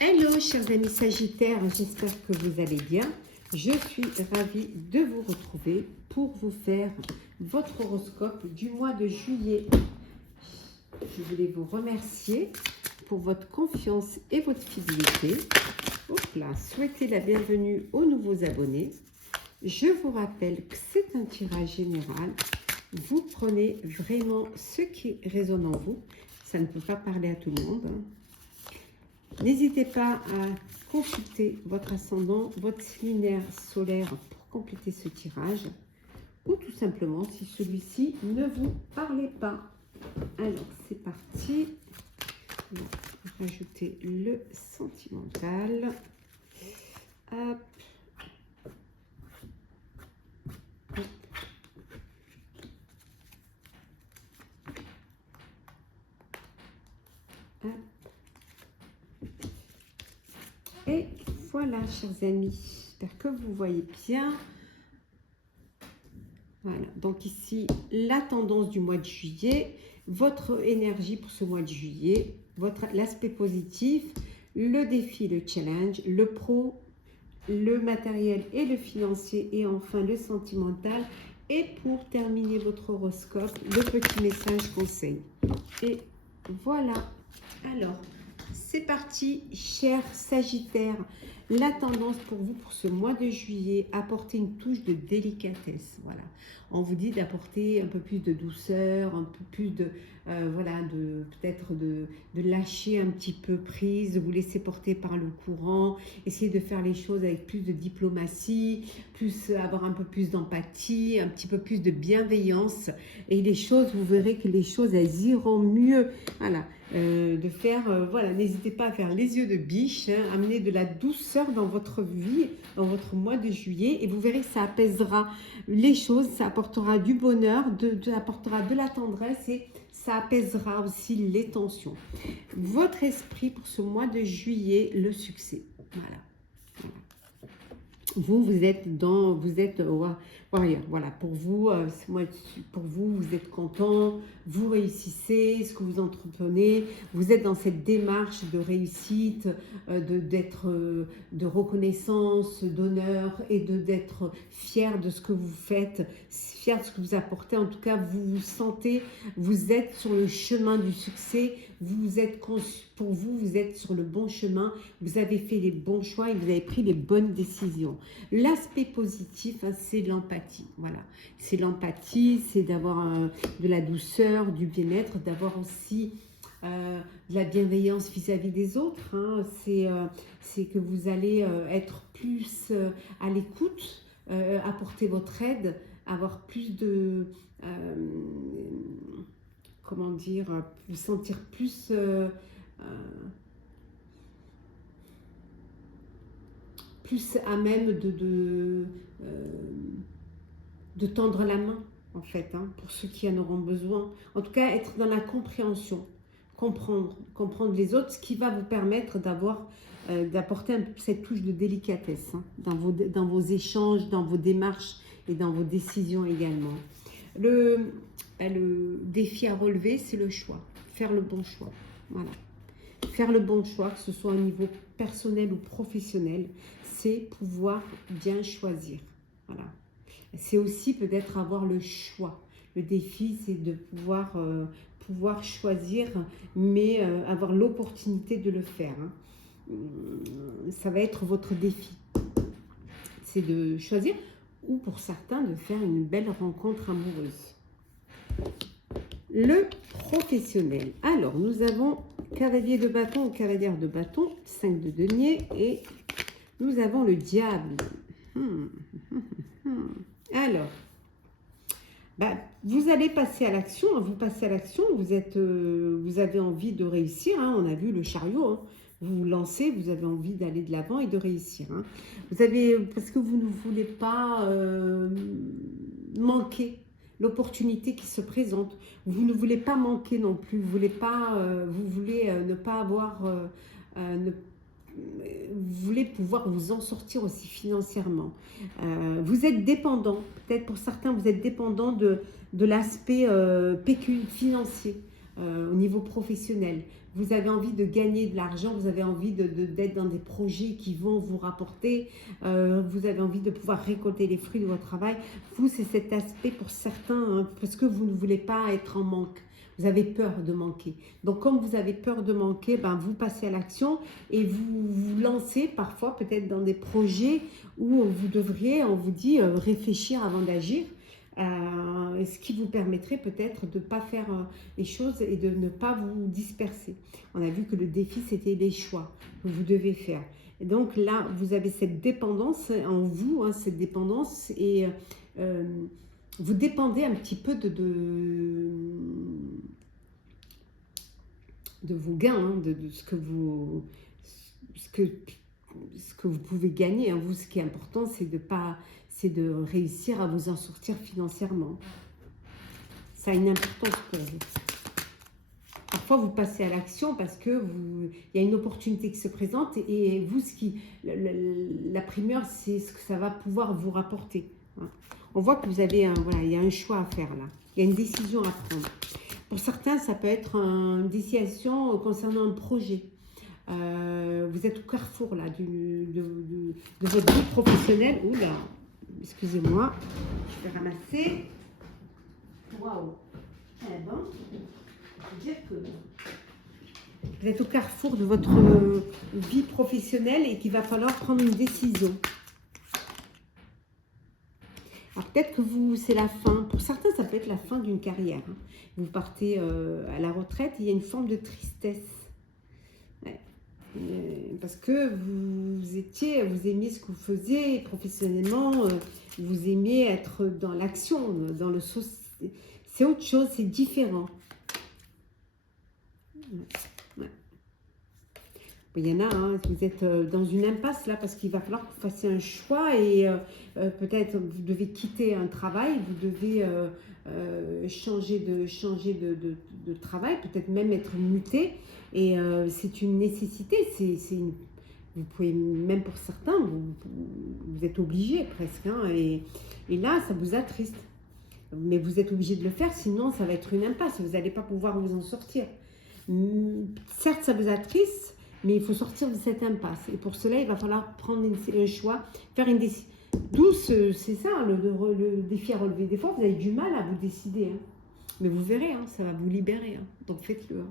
Hello chers amis Sagittaires, j'espère que vous allez bien. Je suis ravie de vous retrouver pour vous faire votre horoscope du mois de juillet. Je voulais vous remercier pour votre confiance et votre fidélité. Hop là, souhaitez la bienvenue aux nouveaux abonnés. Je vous rappelle que c'est un tirage général. Vous prenez vraiment ce qui résonne en vous. Ça ne peut pas parler à tout le monde. N'hésitez pas à consulter votre ascendant, votre lunaire solaire pour compléter ce tirage. Ou tout simplement si celui-ci ne vous parlait pas. Alors c'est parti. On va rajouter le sentimental. Hop. Hop. Hop. Et voilà, chers amis, j'espère que vous voyez bien. Voilà, donc ici, la tendance du mois de juillet, votre énergie pour ce mois de juillet, l'aspect positif, le défi, le challenge, le pro, le matériel et le financier, et enfin le sentimental. Et pour terminer votre horoscope, le petit message conseil. Et voilà, alors... c'est parti, chers Sagittaires. La tendance pour vous pour ce mois de juillet, apporter une touche de délicatesse. Voilà, on vous dit d'apporter un peu plus de douceur, un peu plus de voilà, peut-être de lâcher un petit peu prise, de vous laisser porter par le courant, essayer de faire les choses avec plus de diplomatie, avoir un peu plus d'empathie, un petit peu plus de bienveillance, et les choses, vous verrez que les choses elles iront mieux. Voilà. De faire, voilà, n'hésitez pas à faire les yeux de biche, hein, amener de la douceur dans votre vie, dans votre mois de juillet, et vous verrez que ça apaisera les choses, ça apportera du bonheur, ça apportera de la tendresse, et ça apaisera aussi les tensions. Votre esprit pour ce mois de juillet, le succès. Voilà. Vous êtes dans, warrior. Voilà, pour vous, vous êtes content, vous réussissez ce que vous entreprenez, vous êtes dans cette démarche de réussite, de reconnaissance, d'honneur, et d'être fier de ce que vous faites, fier de ce que vous apportez. En tout cas, vous vous sentez, vous êtes sur le chemin du succès, pour vous, vous êtes sur le bon chemin, vous avez fait les bons choix et vous avez pris les bonnes décisions. L'aspect positif, hein, c'est l'empathie. Voilà, c'est l'empathie, c'est d'avoir de la douceur, du bien-être, d'avoir aussi de la bienveillance vis-à-vis des autres. Hein. C'est que vous allez être plus à l'écoute, apporter votre aide, avoir plus de... comment dire, vous sentir plus à même de tendre la main, en fait, hein, pour ceux qui en auront besoin. En tout cas, être dans la compréhension, comprendre les autres, ce qui va vous permettre d'apporter cette touche de délicatesse, hein, dans vos échanges, dans vos démarches et dans vos décisions également. Le défi à relever, c'est le choix, faire le bon choix. Voilà. Faire le bon choix, que ce soit au niveau personnel ou professionnel, c'est pouvoir bien choisir. Voilà. C'est aussi peut-être avoir le choix. Le défi, c'est de pouvoir choisir, mais avoir l'opportunité de le faire. Hein. Ça va être votre défi. C'est de choisir, ou pour certains, de faire une belle rencontre amoureuse. Le professionnel. Alors, nous avons cavalier de bâton ou cavalière de bâton, 5 de denier, et nous avons le diable. Alors, vous allez passer à l'action, vous passez à l'action, vous avez envie de réussir, hein, on a vu le chariot, hein, vous vous lancez, vous avez envie d'aller de l'avant et de réussir. Hein. Parce que vous ne voulez pas manquer l'opportunité qui se présente. Vous ne voulez pas manquer non plus. Vous voulez ne pas avoir... vous voulez pouvoir vous en sortir aussi financièrement. Vous êtes dépendant. Peut-être pour certains, vous êtes dépendant de l'aspect financier au niveau professionnel. vous avez envie de gagner de l'argent, vous avez envie d'être dans des projets qui vont vous rapporter, vous avez envie de pouvoir récolter les fruits de votre travail. Vous, c'est cet aspect pour certains, hein, parce que vous ne voulez pas être en manque. Vous avez peur de manquer. Donc, comme vous avez peur de manquer, ben, vous passez à l'action et vous vous lancez parfois peut-être dans des projets où vous devriez, on vous dit, réfléchir avant d'agir. Ce qui vous permettrait peut-être de ne pas faire les choses et de ne pas vous disperser. On a vu que le défi, c'était les choix que vous devez faire. Et donc là, vous avez cette dépendance en vous, hein, cette dépendance, et vous dépendez un petit peu de vos gains, hein, de ce que vous, ce que vous pouvez gagner. Hein. Vous, ce qui est important, c'est de réussir à vous en sortir financièrement. Ça a une importance pour vous. Parfois, vous passez à l'action parce que il y a une opportunité qui se présente et vous, la primeur, c'est ce que ça va pouvoir vous rapporter. Hein. On voit que vous avez voilà, il y a un choix à faire là. Il y a une décision à prendre. Pour certains, ça peut être une décision concernant un projet. Vous êtes au carrefour là, de votre vie professionnelle. Oula, excusez-moi, je vais ramasser. Waouh! Eh ben, je veux dire que vous êtes au carrefour de votre vie professionnelle et qu'il va falloir prendre une décision. Alors peut-être que vous, c'est la fin. Pour certains, ça peut être la fin d'une carrière. Hein. Vous partez à la retraite, il y a une forme de tristesse. Ouais. Parce que vous aimiez ce que vous faisiez professionnellement, vous aimiez être dans l'action, dans le social. C'est autre chose, c'est différent. Ouais. Il y en a, hein, vous êtes dans une impasse là parce qu'il va falloir que vous fassiez un choix et peut-être vous devez quitter un travail, vous devez changer de travail, peut-être même être muté et c'est une nécessité, vous pouvez, même pour certains, vous êtes obligé presque, hein, et là ça vous attriste. Mais vous êtes obligé de le faire, sinon ça va être une impasse, vous n'allez pas pouvoir vous en sortir. Certes, ça vous attriste, mais il faut sortir de cette impasse. Et pour cela, il va falloir prendre un choix, faire une décision. D'où c'est ça, le défi à relever. Des fois, vous avez du mal à vous décider. Hein. Mais vous verrez, hein, ça va vous libérer. Hein. Donc, faites-le. Hein.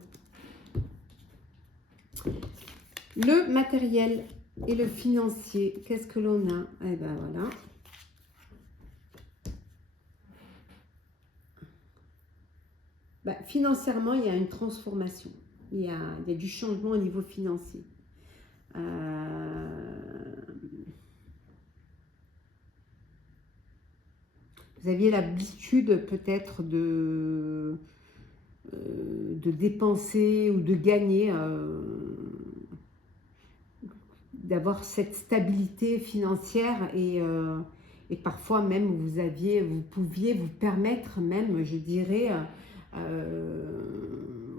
Le matériel et le financier, qu'est-ce que l'on a? Eh bien, voilà. Ben, financièrement, il y a une transformation. Il y a du changement au niveau financier. Vous aviez l'habitude peut-être de dépenser ou de gagner, d'avoir cette stabilité financière et parfois même vous pouviez vous permettre même, je dirais,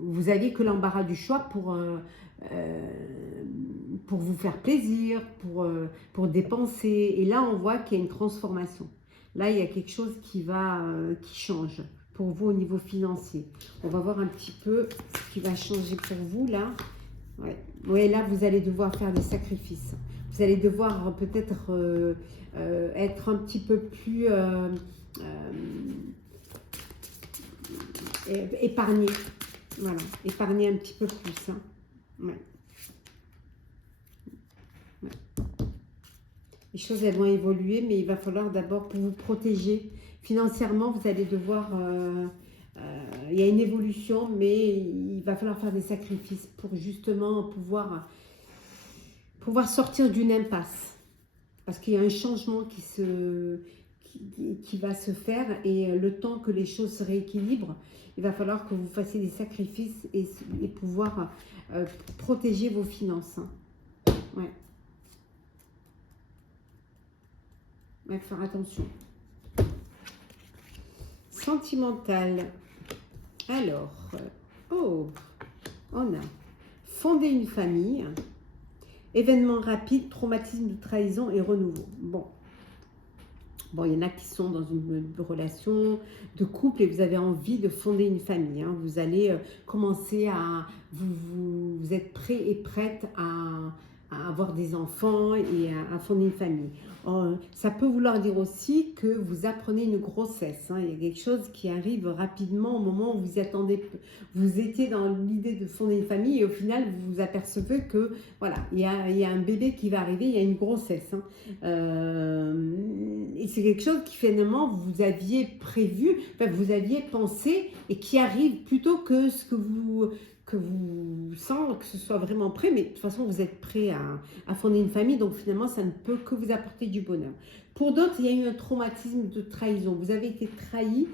vous aviez que l'embarras du choix pour vous faire plaisir, pour dépenser. Et là, on voit qu'il y a une transformation. Là, il y a quelque chose qui change pour vous au niveau financier. On va voir un petit peu ce qui va changer pour vous là. Ouais. Ouais, là, vous allez devoir faire des sacrifices. Vous allez devoir peut-être être un petit peu plus épargner. Voilà, épargner un petit peu plus. Hein. Ouais. Ouais. Les choses, elles vont évoluer, mais il va falloir d'abord, pour vous protéger financièrement, vous allez devoir... il y a une évolution, mais il va falloir faire des sacrifices pour justement pouvoir sortir d'une impasse. Parce qu'il y a un changement qui va se faire et le temps que les choses se rééquilibrent, il va falloir que vous fassiez des sacrifices et pouvoir protéger vos finances. Hein. Ouais. Ouais, faire attention. Sentimental. Alors, on a fonder une famille, événement rapide, traumatisme de trahison et renouveau. Bon, Bon, il y en a qui sont dans une relation de couple et vous avez envie de fonder une famille. Hein. Vous allez commencer à... Vous êtes prêt et prête à avoir des enfants et à fonder une famille. Ça peut vouloir dire aussi que vous apprenez une grossesse. Hein. Il y a quelque chose qui arrive rapidement au moment où vous y attendez. Vous étiez dans l'idée de fonder une famille et au final, vous vous apercevez que voilà, il y a un bébé qui va arriver, il y a une grossesse. Hein. Et c'est quelque chose qui finalement vous aviez prévu, enfin, vous aviez pensé et qui arrive plutôt que ce que vous sans que ce soit vraiment prêt, mais de toute façon vous êtes prêt à fonder une famille, donc finalement ça ne peut que vous apporter du bonheur. Pour d'autres, il y a eu un traumatisme de trahison, vous avez été trahi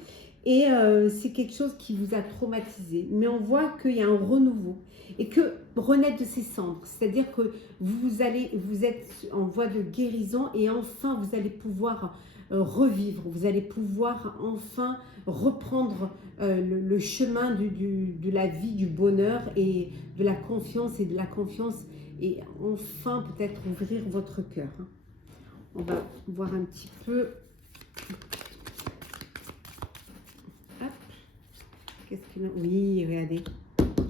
et c'est quelque chose qui vous a traumatisé, mais on voit qu'il y a un renouveau et que renaître de ses cendres, c'est-à-dire que vous êtes en voie de guérison et enfin vous allez pouvoir revivre, vous allez pouvoir enfin reprendre le chemin de la vie, du bonheur et de la confiance et enfin peut-être ouvrir votre cœur. Hein. On va voir un petit peu. Hop. Qu'est-ce que... Oui, regardez.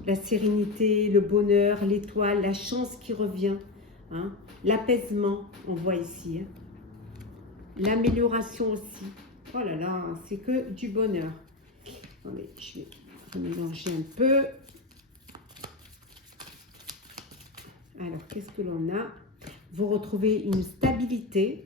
La sérénité, le bonheur, l'étoile, la chance qui revient. Hein. L'apaisement, on voit ici. Hein. L'amélioration aussi. Oh là là, c'est que du bonheur. Attendez, je vais mélanger un peu. Alors, qu'est-ce que l'on a? Vous retrouvez une stabilité,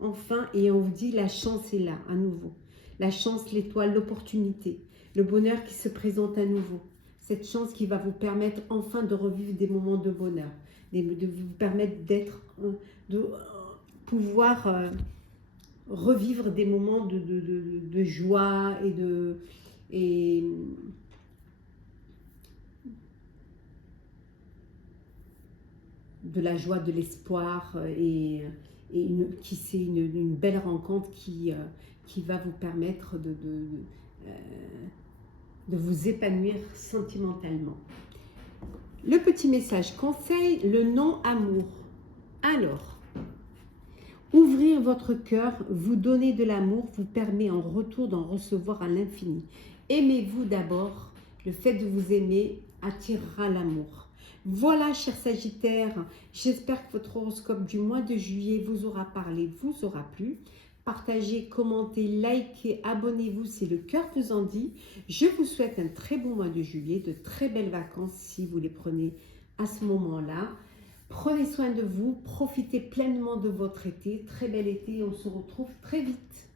enfin, et on vous dit la chance est là, à nouveau. La chance, l'étoile, l'opportunité, le bonheur qui se présente à nouveau. Cette chance qui va vous permettre enfin de revivre des moments de bonheur, de vous permettre de pouvoir revivre des moments de joie et de la joie, de l'espoir et une belle rencontre qui va vous permettre de vous épanouir sentimentalement. Le petit message conseil, le non-amour. Alors, ouvrir votre cœur, vous donner de l'amour, vous permet en retour d'en recevoir à l'infini. Aimez-vous d'abord, le fait de vous aimer attirera l'amour. Voilà, chers Sagittaires, j'espère que votre horoscope du mois de juillet vous aura parlé, vous aura plu. Partagez, commentez, likez, abonnez-vous si le cœur vous en dit. Je vous souhaite un très bon mois de juillet, de très belles vacances si vous les prenez à ce moment-là. Prenez soin de vous, profitez pleinement de votre été, très bel été, on se retrouve très vite.